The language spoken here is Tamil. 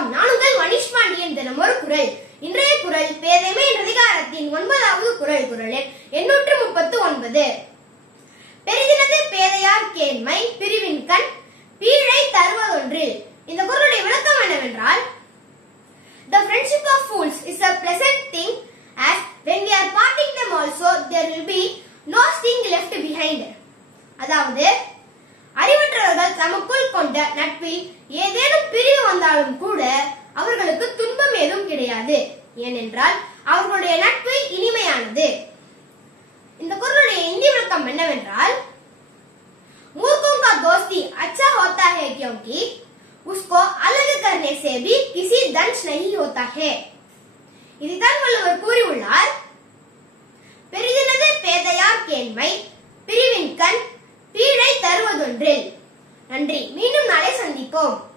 வணக்கம். நான் உங்கள் மனிஷ் பாண்டியன். தினம் ஒரு குரல். இன்றைய குரல் பேதைமை என்ற அதிகாரத்தின் 9வது குரல். குரல் எண் 839. பெரிதினது பேதையார் கேண்மை பிரிவின் கண் பீழை தருவதொன்றில். இந்த குரலுடைய விளக்கம் என்னவென்றால், The friendship of fools is a pleasant thing, as when we are parting them also there will be no sting left behind. அதாவது, அறிவற்றவர்கள் தமக்குள் கொண்ட நட்பில் ஏதேனும் பிரிவு வந்தாலும் கூட அவர்களுக்கு துன்பம் ஏதும் கிடையாது. ஏனென்றால் அவர்களுடைய நட்பு இனிமையானது. இந்த குரலுடைய இந்தி விளக்கம் என்னவென்றால், मूर्खों का दोस्ती अच्छा होता है क्योंकि उसको अलग करने से भी किसी दंश नहीं होता है. இதுதான் வள்ளுவர் கூறியுள்ளார். பெரிதினது பேதையார் கேண்மை பிரிவின் கண் பீழை தருவதொன்றில். நன்றி. மீண்டும் நாளை சந்திப்போம்.